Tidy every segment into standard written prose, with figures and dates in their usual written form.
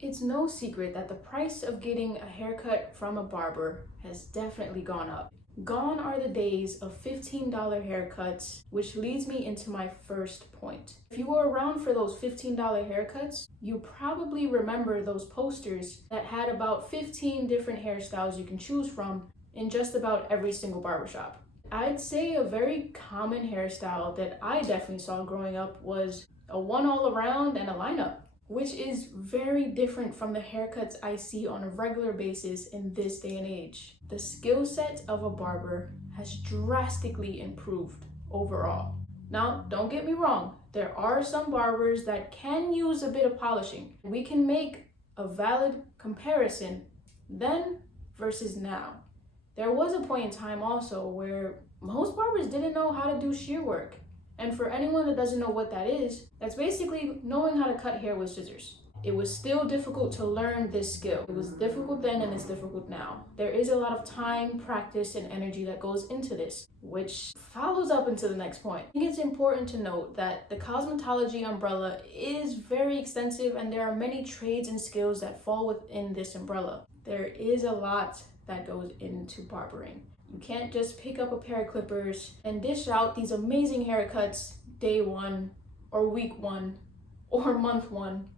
It's no secret that the price of getting a haircut from a barber has definitely gone up. Gone are the days of $15 haircuts, which leads me into my first point. If you were around for those $15 haircuts, you probably remember those posters that had about 15 different hairstyles you can choose from in just about every single barbershop. I'd say a very common hairstyle that I definitely saw growing up was a one all around and a lineup, which is very different from the haircuts I see on a regular basis in this day and age. The skill set of a barber has drastically improved overall. Now, don't get me wrong, there are some barbers that can use a bit of polishing. We can make a valid comparison then versus now. There was a point in time also where most barbers didn't know how to do shear work. And for anyone that doesn't know what that is, that's basically knowing how to cut hair with scissors. It was still difficult to learn this skill. It was difficult then and it's difficult now. There is a lot of time, practice, and energy that goes into this, which follows up into the next point. I think it's important to note that the cosmetology umbrella is very extensive and there are many trades and skills that fall within this umbrella. There is a lot that goes into barbering. You can't just pick up a pair of clippers and dish out these amazing haircuts day one, or week one, or month one,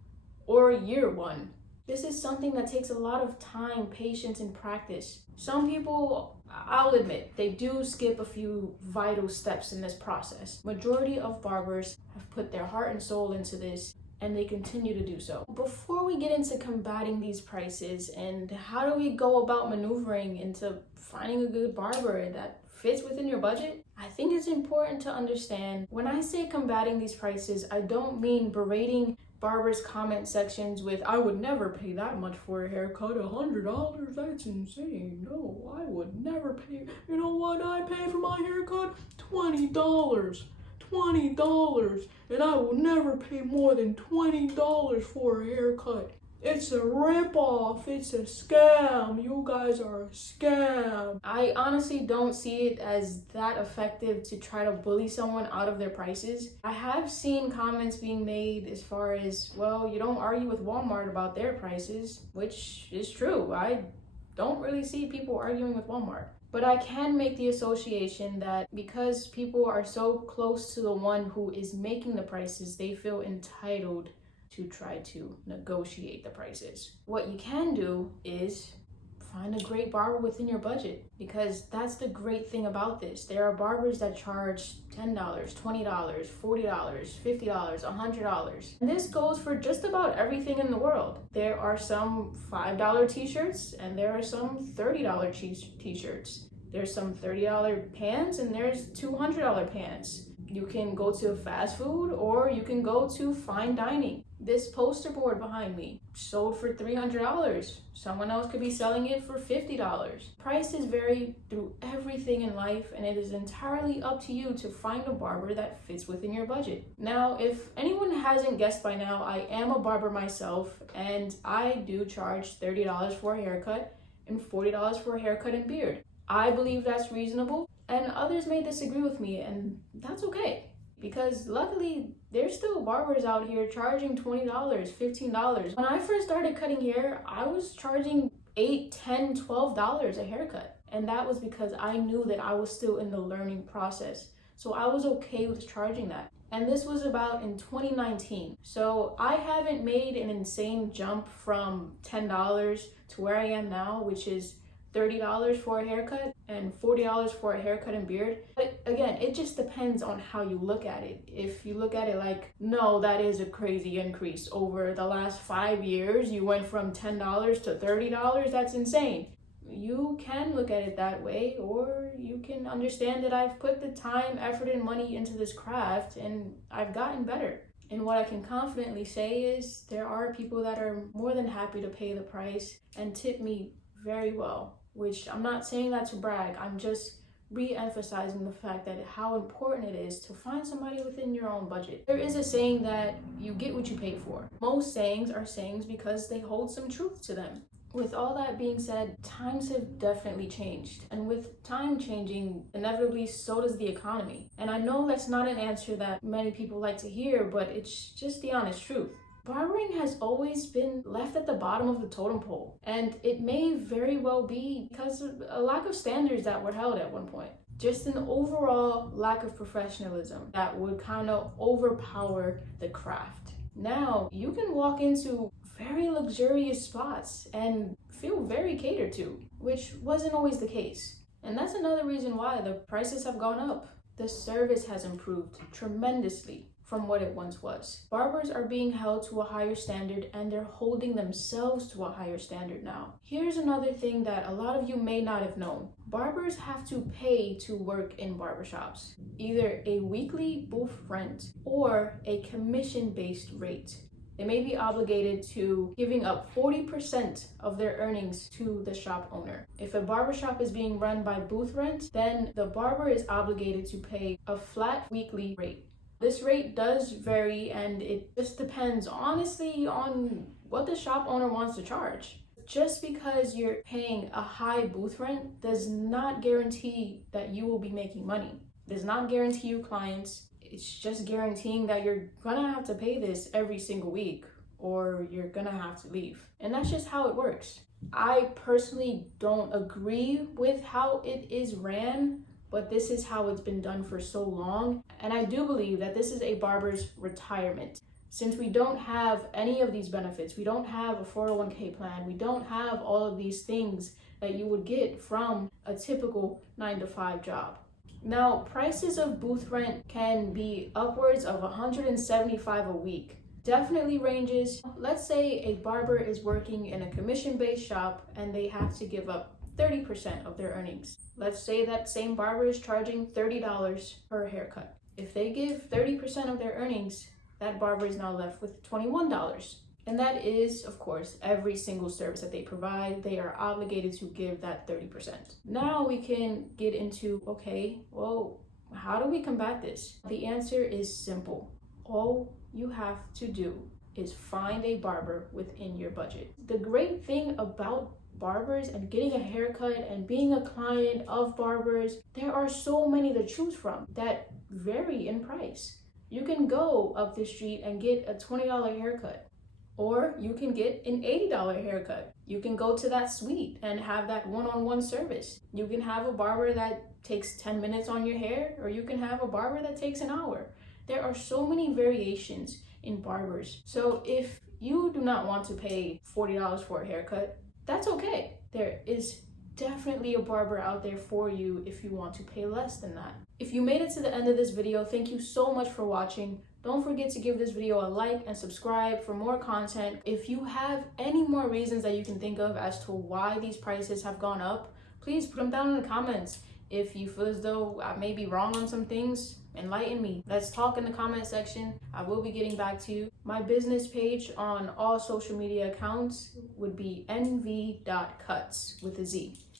or year one. This is something that takes a lot of time, patience, and practice. Some people, I'll admit, they do skip a few vital steps in this process. Majority of barbers have put their heart and soul into this, and they continue to do so. Before we get into combating these prices and how do we go about maneuvering into finding a good barber that fits within your budget, I think it's important to understand when I say combating these prices, I don't mean berating barbers' comment sections with, I would never pay that much for a haircut, $100, that's insane. No, I would never pay. You know what I pay for my haircut? $20. And I will never pay more than $20 for a haircut. It's a ripoff. It's a scam. You guys are a scam. I honestly don't see it as that effective to try to bully someone out of their prices. I have seen comments being made as far as, well, you don't argue with Walmart about their prices, which is true. I don't really see people arguing with Walmart. But I can make the association that because people are so close to the one who is making the prices, they feel entitled to try to negotiate the prices. What you can do is find a great barber within your budget, because that's the great thing about this. There are barbers that charge $10, $20, $40, $50, $100. And this goes for just about everything in the world. There are some $5 t-shirts and there are some $30 t-shirts. There's some $30 pants and there's $200 pants. You can go to fast food or you can go to fine dining. This poster board behind me sold for $300. Someone else could be selling it for $50. Prices vary through everything in life, and it is entirely up to you to find a barber that fits within your budget. Now, if anyone hasn't guessed by now, I am a barber myself, and I do charge $30 for a haircut and $40 for a haircut and beard. I believe that's reasonable, and others may disagree with me, and that's okay. Because luckily, there's still barbers out here charging $20, $15. When I first started cutting hair, I was charging $8, $10, $12 a haircut. And that was because I knew that I was still in the learning process. So I was okay with charging that. And this was about in 2019. So I haven't made an insane jump from $10 to where I am now, which is $30 for a haircut and $40 for a haircut and beard. But again, it just depends on how you look at it. If you look at it like, no, that is a crazy increase. Over the last 5 years, you went from $10 to $30, that's insane. You can look at it that way, or you can understand that I've put the time, effort, and money into this craft and I've gotten better. And what I can confidently say is there are people that are more than happy to pay the price and tip me very well. Which I'm not saying that to brag, I'm just re-emphasizing the fact that how important it is to find somebody within your own budget. There is a saying that you get what you pay for. Most sayings are sayings because they hold some truth to them. With all that being said, times have definitely changed. And with time changing, inevitably so does the economy. And I know that's not an answer that many people like to hear, but it's just the honest truth. Barbering has always been left at the bottom of the totem pole, and it may very well be because of a lack of standards that were held at one point. Just an overall lack of professionalism that would kind of overpower the craft. Now, you can walk into very luxurious spots and feel very catered to, which wasn't always the case. And that's another reason why the prices have gone up. The service has improved tremendously from what it once was. Barbers are being held to a higher standard, and they're holding themselves to a higher standard now. Here's another thing that a lot of you may not have known. Barbers have to pay to work in barbershops, either a weekly booth rent or a commission-based rate. They may be obligated to giving up 40% of their earnings to the shop owner. If a barbershop is being run by booth rent, then the barber is obligated to pay a flat weekly rate. This rate does vary, and it just depends honestly on what the shop owner wants to charge. Just because you're paying a high booth rent does not guarantee that you will be making money. It does not guarantee you clients. It's just guaranteeing that you're gonna have to pay this every single week or you're gonna have to leave. And that's just how it works. I personally don't agree with how it is ran, but this is how it's been done for so long. And I do believe that this is a barber's retirement. Since we don't have any of these benefits, we don't have a 401k plan, we don't have all of these things that you would get from a typical 9-to-5 job. Now, prices of booth rent can be upwards of $175 a week. Definitely ranges. Let's say a barber is working in a commission-based shop and they have to give up 30% of their earnings. Let's say that same barber is charging $30 per haircut. If they give 30% of their earnings, that barber is now left with $21. And that is, of course, every single service that they provide, they are obligated to give that 30%. Now we can get into, okay, well, how do we combat this? The answer is simple. All you have to do is find a barber within your budget. The great thing about barbers and getting a haircut and being a client of barbers, there are so many to choose from that vary in price. You can go up the street and get a $20 haircut. Or you can get an $80 haircut. You can go to that suite and have that one-on-one service. You can have a barber that takes 10 minutes on your hair, or you can have a barber that takes an hour. There are so many variations in barbers. So if you do not want to pay $40 for a haircut, that's okay. There is definitely a barber out there for you if you want to pay less than that. If you made it to the end of this video, thank you so much for watching. Don't forget to give this video a like and subscribe for more content. If you have any more reasons that you can think of as to why these prices have gone up, please put them down in the comments. If you feel as though I may be wrong on some things, enlighten me. Let's talk in the comment section. I will be getting back to you. My business page on all social media accounts would be Nv.Cutz with a Z.